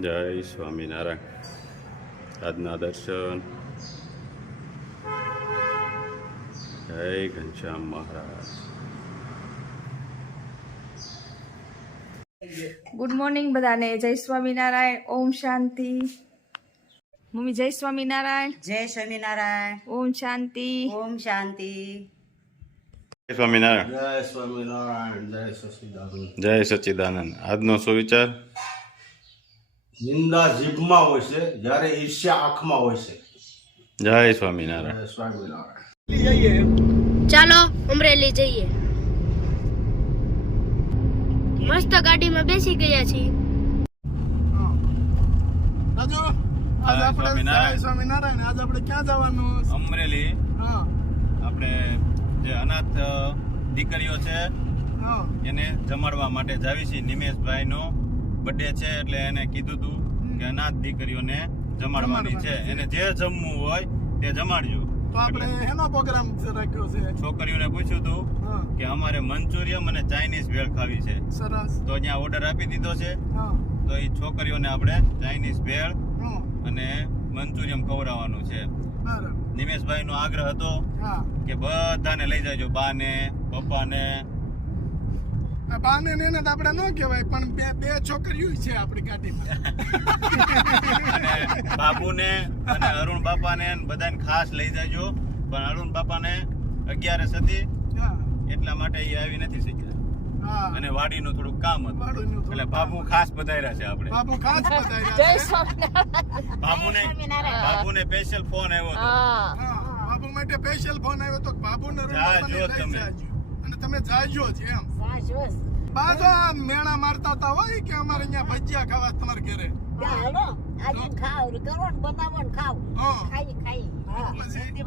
જય સ્વામિનારાયણ આજના દર્શન જય ઘનશ્યામ મહારાજ ગુડ મોર્નિંગ બધાને જય સ્વામિનારાયણ ઓમ શાંતિ મમ્મી જય સ્વામિનારાયણ જય સ્વામિનારાયણ ઓમ શાંતિ ઓમ શાંતિ જય સ્વામિનારાયણ જય સ્વામિનારાયણ જય સચિદાનંદ જય સચ્ચિદાનંદ આજનો સુવિચાર નિંદા જીભમાં હોય છે જ્યારે ઈર્ષ્યા આંખમાં હોય છે. જય સ્વામિનારાયણ. સ્વામિનારાયણ. ચાલો અમરેલી જઈએ. મસ્ત ગાડીમાં બેસી ગયા છીએ. આજ આપણે સ્વામિનારાયણ. સ્વામિનારાયણ. આજ આપણે ક્યાં જવાનું? અમરેલી. હા. આપણે જે અનાથ દીકરીઓ છે એને જમાડવા માટે જાવી છીએ નિમેશભાઈનો. બર્થડે છે એટલે એને કીધું હતું કે અનાથ દીકરીઓને જમાડવાની છે. એને જે જમવું હોય તે જમાડજો. તો આપણે એનો પ્રોગ્રામ રાખ્યો છે. છોકરીઓને પૂછ્યું હતું કે અમારે મંચુરિયમ અને ચાઇનીઝ ભેળ ખાવી છે. સરસ. તો અહીંયા ઓર્ડર આપી દીધો છે. તો એ છોકરીઓને આપણે ચાઇનીઝ ભેળ અને મંચુરિયમ ખવડાવવાનું છે. નિમેશભાઈ નો આગ્રહ હતો કે બધાને લઈ જાજો બાને પપ્પાને. આ બાને ને એને આપણે ન કહેવાય પણ બે બે છોકરીઓ છે આપણી ગાડીમાં. અને બાબુને અને અરુણ બાપાને ને બધાને ખાસ લઈ જાજો. પણ અરુણ બાપાને અગિયારસ હતી. એટલા માટે એ આવી નથી શક્યા. અને વાડીનું થોડું કામ હતું. એટલે બાબુ ખાસ બધાર્યા છે આપણે. બાબુ ખાસ બતાવ્યા છે. બાબુને બાબુને સ્પેશિયલ ફોન આવ્યો હતો. હા. બાબુ માટે સ્પેશિયલ ફોન આવ્યો તો બાબુને રૂમ જાજો તમે. અને તમે જાજો જ એમ. બાજો બાજા મેણા મારતા હતા હોય કે અમારે અહીંયા ભજીયા ખાવા તમારે ઘરે? હા. પછી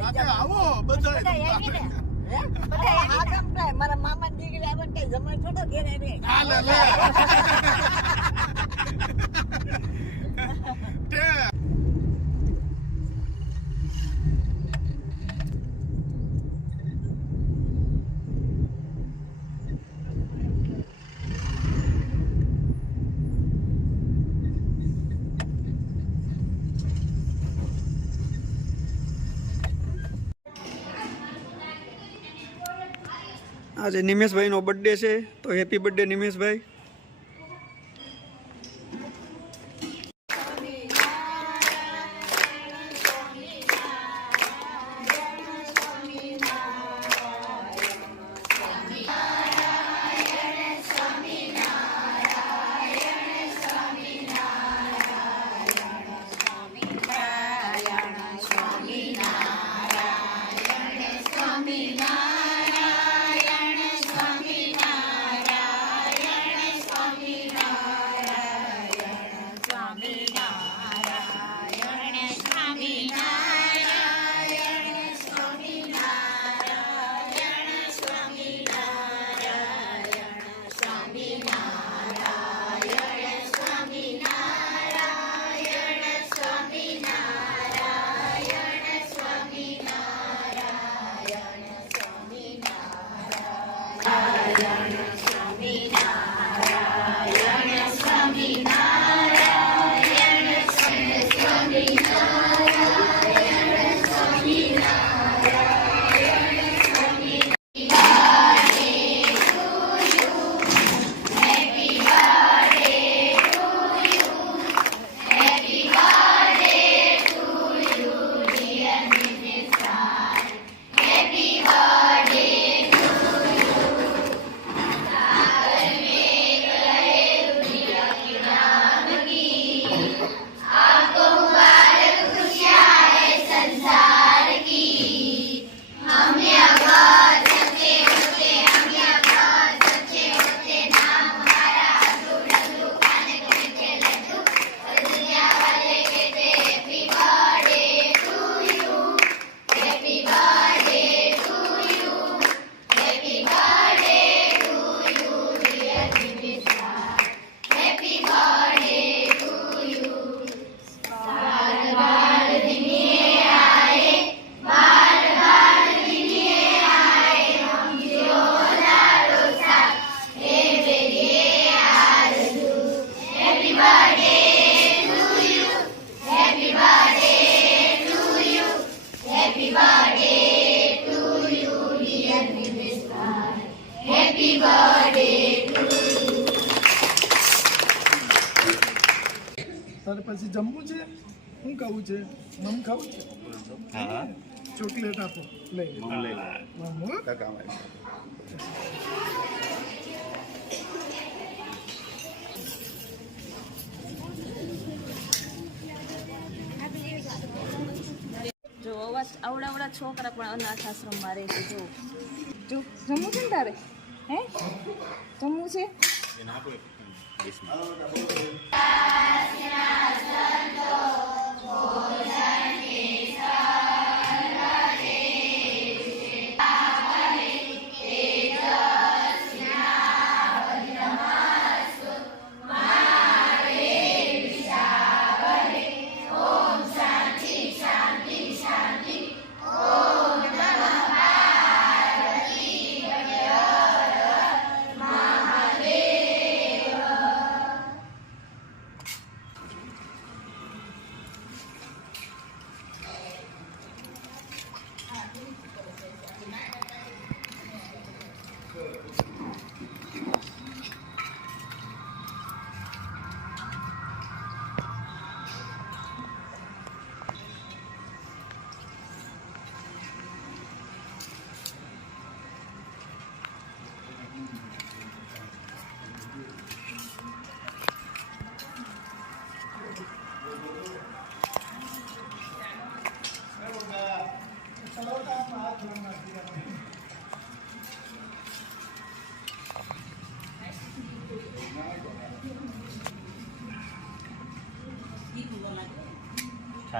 આજે આવો બધા જમણ છોડો તે આજે નિમેશભાઈનો બર્થડે છે તો હેપી બર્થડે નિમેશભાઈ. તારે પછી જમવું છે? શું ખાવું છે? મમ ખાવું છે? ચોકલેટ આપો. લઈ લઈ લે. મમ હો. જો અવાજ આવડાવડા છોકરા પણ અનાથ આશ્રમમાં રહે છે જો. જો જમવું છે ને તારે? હે? જમવું છે? Esse mesmo. Tá né?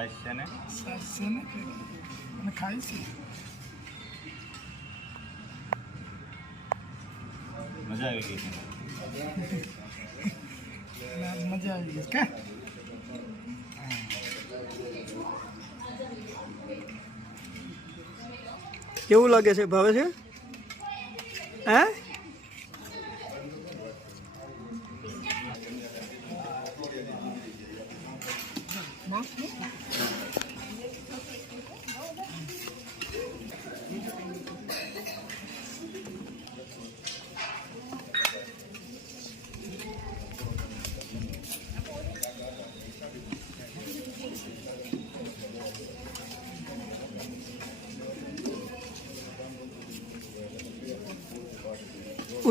છાશ છે ને? છે ને અને ખાય છે. મજા આવી ગઈ છે. મજા આવી ગઈ કે? કેવું લાગે છે? ભાવે છે? હે?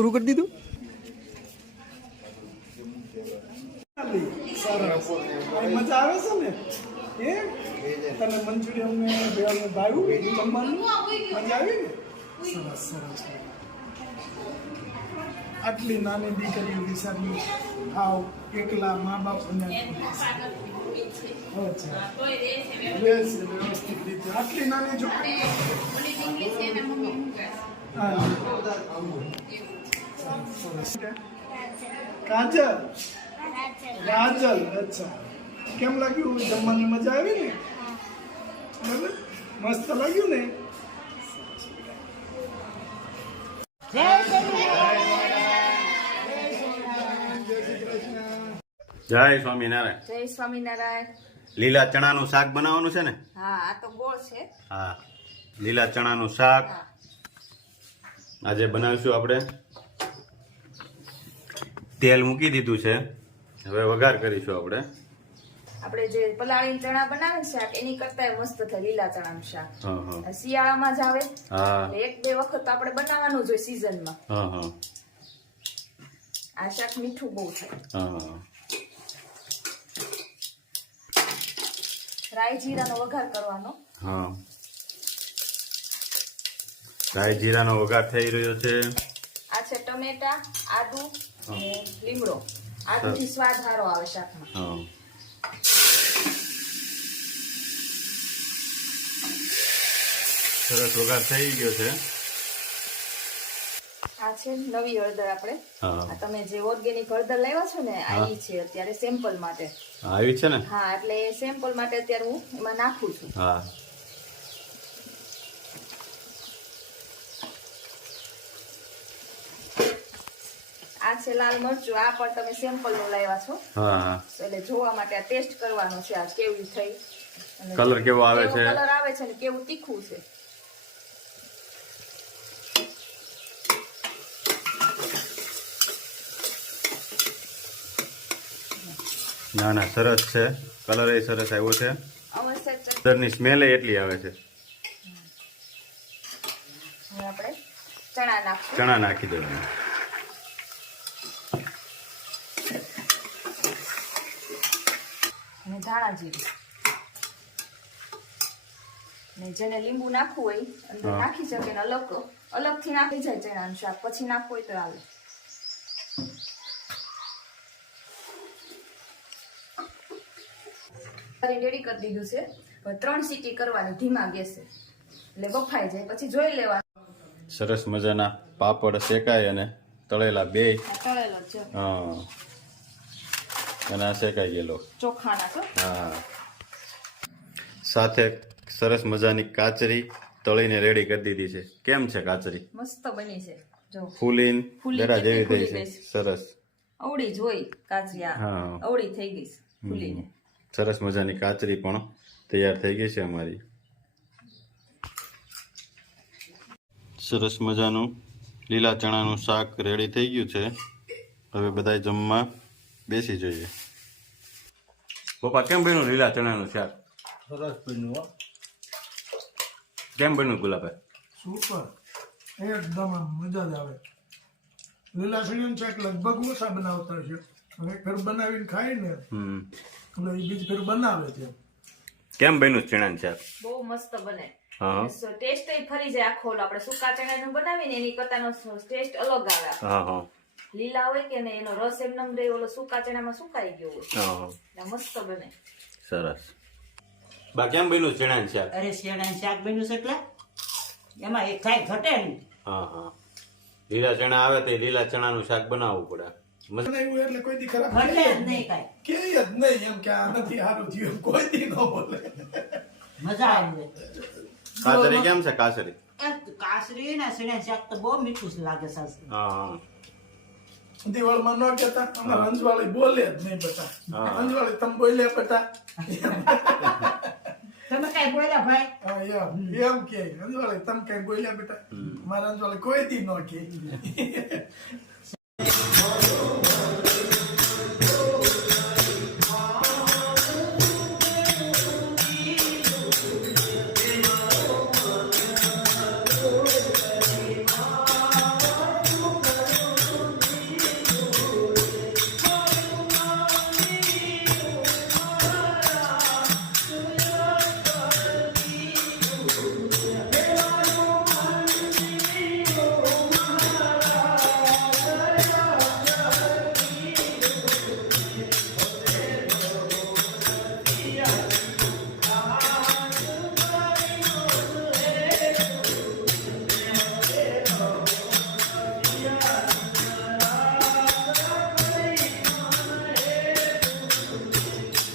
પૂરું કરી દીધું. મજા આવે છે ને? એ તને મંચુરિયન ભાવ્યું જમવાનું? મજા આવી ને? સરસ સરસ. આટલી નાની દીકરી વિચારી આવ એકલા મા બાપ વ્યવસ્થિત રીતે. આટલી નાની છોકરી સરસ. કાજલ. અચ્છા. કેમ લાગ્યું? જમવાની મજા આવી ને? બરાબર? મસ્ત લાગ્યું ને? જય સ્વામિનારાયણ. જય સ્વામિનારાયણ. લીલા ચણાનું શાક બનાવવાનું છે ને? હા આ તો ગોળ છે. હા. લીલા ચણાનું શાક. આજે બનાવીશું આપણે. તેલ મૂકી દીધું છે. હવે વઘાર કરીશું આપણે. આપણે જે પલાળી ચણા બનાવે શાક એની કરતા મસ્ત થાય લીલા ચણાનું શાક. શિયાળામાં જ આવે. એક બે વખત આપણે બનાવવાનું જોઈએ હા આ શાક મીઠું બહુ થાય. રાઈ જીરાનો વઘાર કરવાનો. હા. રાઈ જીરાનો વઘાર થઈ રહ્યો છે. આ છે ટમેટા આદુ લીમડો. પછી સ્વાદ સારો આવે શાકમાં. સરસ વઘાર થઈ ગયો છે. આ છે નવી હળદર આપણે. આ તમે જે ઓર્ગેનિક હળદર લાવ્યા છો ને આ ઈ છે અત્યારે સેમ્પલ માટે. આવી છે ને? હા એટલે સેમ્પલ માટે અત્યારે હું એમાં નાખું છું. હા. આ છે લાલ મરચું આ પણ તમે સેમ્પલનું લાવ્યા છો. હા. એટલે જોવા માટે આ ટેસ્ટ કરવાનો છે આ કેવી થઈ. કલર કેવો આવે છે? કલર આવે છે ને કેવું તીખું છે. ના ના સરસ છે. કલર એ સરસ આવ્યો છે. સાહેબ સ્મેલ એટલી આવે છે. ચણા નાખી દેવાના અને ધાણા જીરું ને જેને લીંબુ નાખવું હોય અંદર નાખી શકે ને અલગ અલગથી નાખી જાય ચણાનું શાક. પછી નાખવું હોય તો આવે રેડી કરી દીધું છે. ત્રણ સીટી કરવાની ધીમા ગેસે. એટલે બફાઈ જાય. પછી જોઈ લેવા સરસ મજાના પાપડ શેકાય અને તળેલા બે. તળેલા તળેલો છે. હા. અને આ શેકાઈ ગયેલો. ચોખા નાખો હા. સાથે સરસ મજાની કાચરી તળીને રેડી કરી દીધી છે. કેમ છે કાચરી? મસ્ત બની છે. જો. ફૂલીન ફૂલી જેવી થઈ છે. સરસ. અવળી જોઈ કાચરી હા. અવળી થઈ ગઈ ફૂલીને. સરસ મજાની કાચરી પણ તૈયાર થઈ ગઈ છે અમારી. સરસ મજાનું લીલા ચણાનું શાક રેડી થઈ ગયું છે. હવે બધા જમવા બેસી જોઈએ. પપ્પા કેમ બન્યું લીલા ચણાનું શાક? સરસ બન્યું હો. કેમ બન્યું ગુલાબભાઈ સુપર. એકદમ મજા જ આવે. લીલા સીણીનું શાક લગભગ ઓછા બનાવતા છે. હવે ઘર બનાવીને ખાય ને હમ. એટલે એ બીજ ફેર બનાવે છે. કેમ બન્યું ચણાનું શાક? બહુ મસ્ત બને. હા. ટેસ્ટ ફરી જાય આખો આપણે સૂકા ચણાનું બનાવીને એની કરતાનો ટેસ્ટ અલગ આવે. હા હા. લીલા હોય કે ને એનો રસ એમ નમ ઓલો સૂકા ચણામાં સુકાઈ ગયો હોય. હા એટલે મસ્ત બને. સરસ. બા કેમ બન્યું ચણા શાક? અરે ચણા શાક બન્યું છે એટલે? એમાં એ કાંઈ ઘટે નહીં. હા હા. લીલા ચણા આવે તે લીલા ચણાનું શાક બનાવવું પડે. બનાવ્યું એટલે કોઈ દી ખરાબ ઘટે જ નહીં. કાંઈ. કે જ નહીં એમ કે આ નથી સારું થયું કોઈ દી ન બોલે. મજા આવી કાસરી કેમ છે કાસરી? કાસરી ને શિયાળાનું શાક તો બહુ મીઠું લાગે સાસુ હા હા. દિવાળમાં ન કહેતા અમારા અંજવાળી બોલે જ નહીં બેટા અંજવાળી તમે બોલ્યા બેટા તમે કઈ બોલ્યા ભાઈ? એમ કે અંજવાળી તમે કઈ બોલ્યા બેટા મારા અંજવાળી કોઈ દી ન કે.